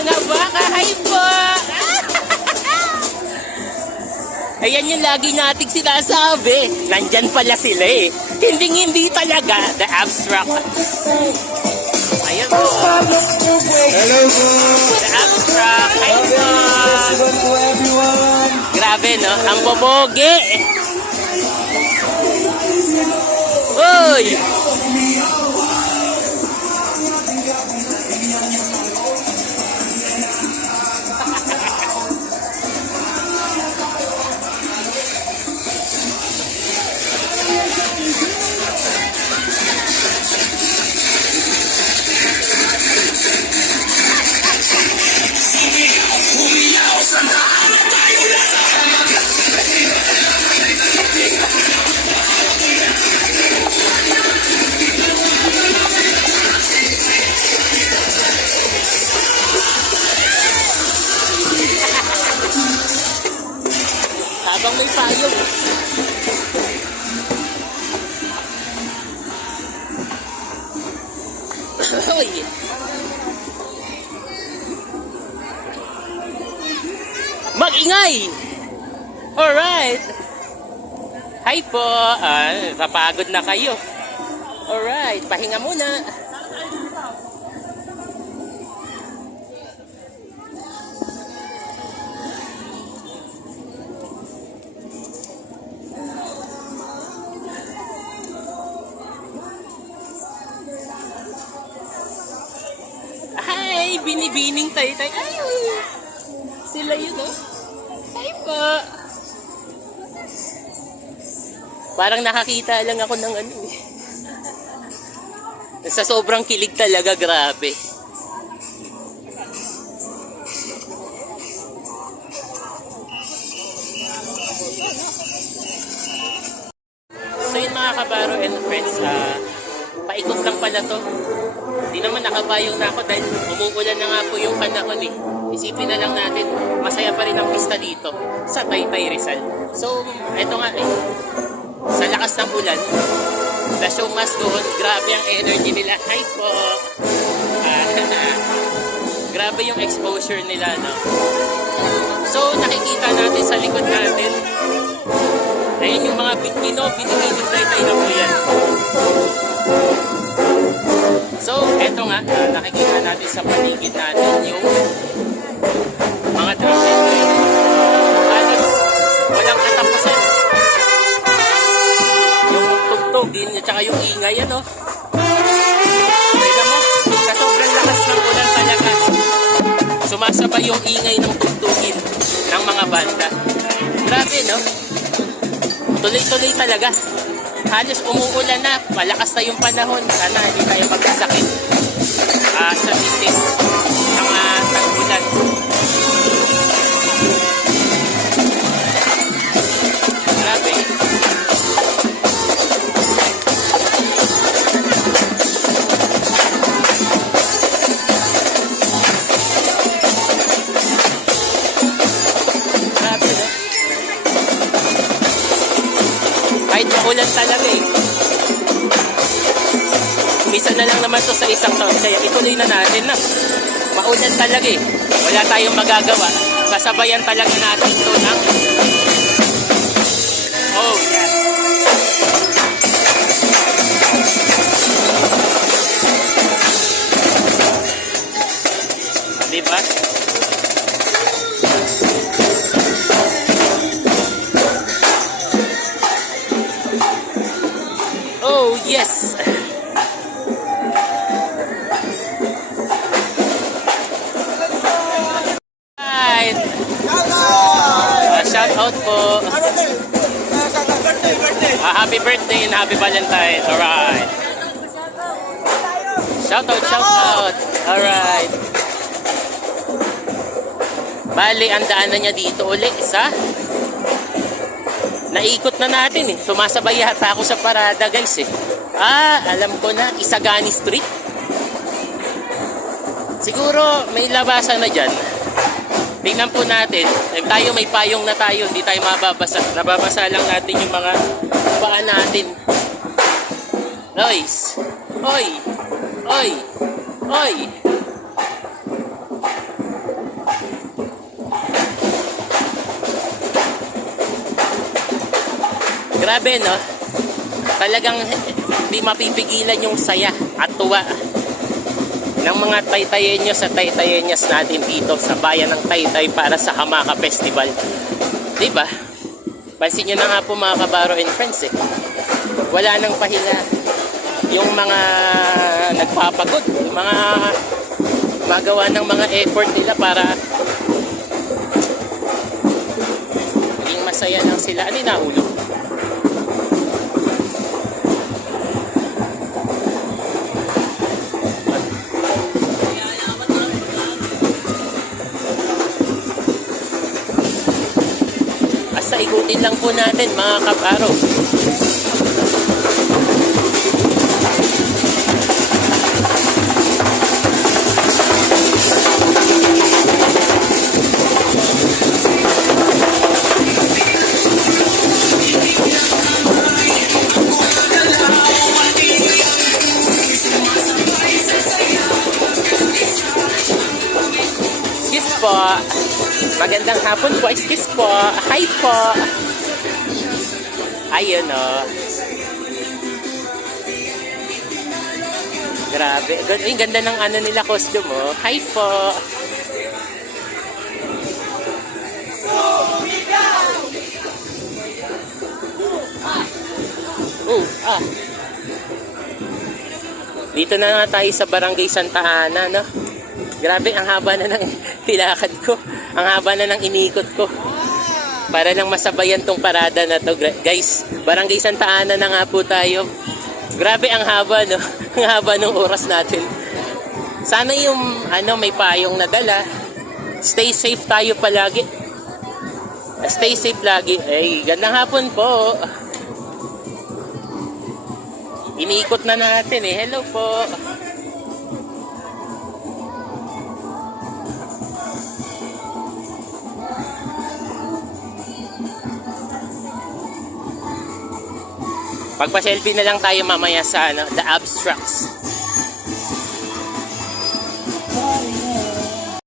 mga baka. Hi po! Ayan yung lagi nating sinasabi. Nandyan pala sila eh. Hindi talaga. The abstract. Ayan po. Hello po. The abstract. Hi po. Hello everyone. Grabe no? Ang boboge. Uy! Habang may payong. Hoy! Mag-ingay! Alright! Hi po! Napagod na kayo. Alright, pahinga muna. Hi! Binibining tay-tay. Ay! Sila yun, oh. Hi po! Parang nakakita lang ako ng ano eh. Sa sobrang kilig talaga, grabe. So yun mga kabaro and friends, paikot lang pala to. Hindi naman nakabayong na ako dahil umuulan na nga po yung panahon eh. Isipin na lang natin, masaya pa rin ang pista dito sa Taytay Rizal. So, eto nga eh, sa lakas ng ulan, the show must go on. Grabe ang energy nila. Hi po! Grabe yung exposure nila, no? So, nakikita natin sa likod natin, ayun yung mga binibiding Taytay na po yan. So, eto nga, nakikita natin sa paligid natin yung mga drum and band. Halos walang katapusan. Yung tugtog din at saka yung ingay, ano? Tignan mo, sa sobrang lakas ng ulan talaga, sumasabay yung ingay ng tugtugin ng mga banda. Grabe, no? Tuloy-tuloy talaga. Halos umuulan na, malakas na yung panahon. Sana hindi tayo magkasakit sa bitin ng tag-ulan. Grabe. Grabe, no? Kahit maulan talaga eh. Misa na lang naman to sa isang taon. Kaya ituloy na natin na. Maulan talaga eh. Wala tayong magagawa. Kasabayan talaga natin to ng oh yeah. Diba? Oh yes. Shout out po. Happy birthday and happy Valentine. Alright. Shout out. Alright. Bali, ang daanan niya dito uli, isa. Naikot na natin eh. Sumasabay yata ako sa parada guys eh. Alam ko na, Isagani Street. Siguro may labasan na dyan. Tingnan po natin. Tayo may payong na tayo, hindi tayo mababasa. Nababasa lang natin yung mga paa natin. Lois. Oy. Grabe, no? Talagang hindi mapipigilan yung saya at tuwa ng mga Taytayenyos at Taytayenyas natin dito sa bayan ng Taytay para sa Hamaka Festival. Diba? Pansin nyo na nga po mga kabaro and friends eh. Wala nang pahinga yung mga nagpapagod, yung mga magawa ng mga effort nila para maging masaya lang sila. Ano yung nahulog? Basta ikutin lang po natin mga kabaro. Excuse po. Magandang hapon po. Excuse po. Hi po. Ayun o. Grabe. Ang ganda ng ano nila costume o. Hi po. Dito na nga tayo sa Barangay Santa Ana, no? Grabe, ang haba na ng tilakad ko. Ang haba na ng inikot ko. Para lang masabayan tong parada na to, guys. Barangay Santa Ana na nga po tayo. Grabe, ang haba, no? Ang haba ng oras natin. Sana yung, may payong nadala. Stay safe tayo palagi. Stay safe lagi. Ay, gandang hapon po. Iniikot na natin eh. Hello po. Pagpa-selfie na lang tayo mamaya sa The Abstracts.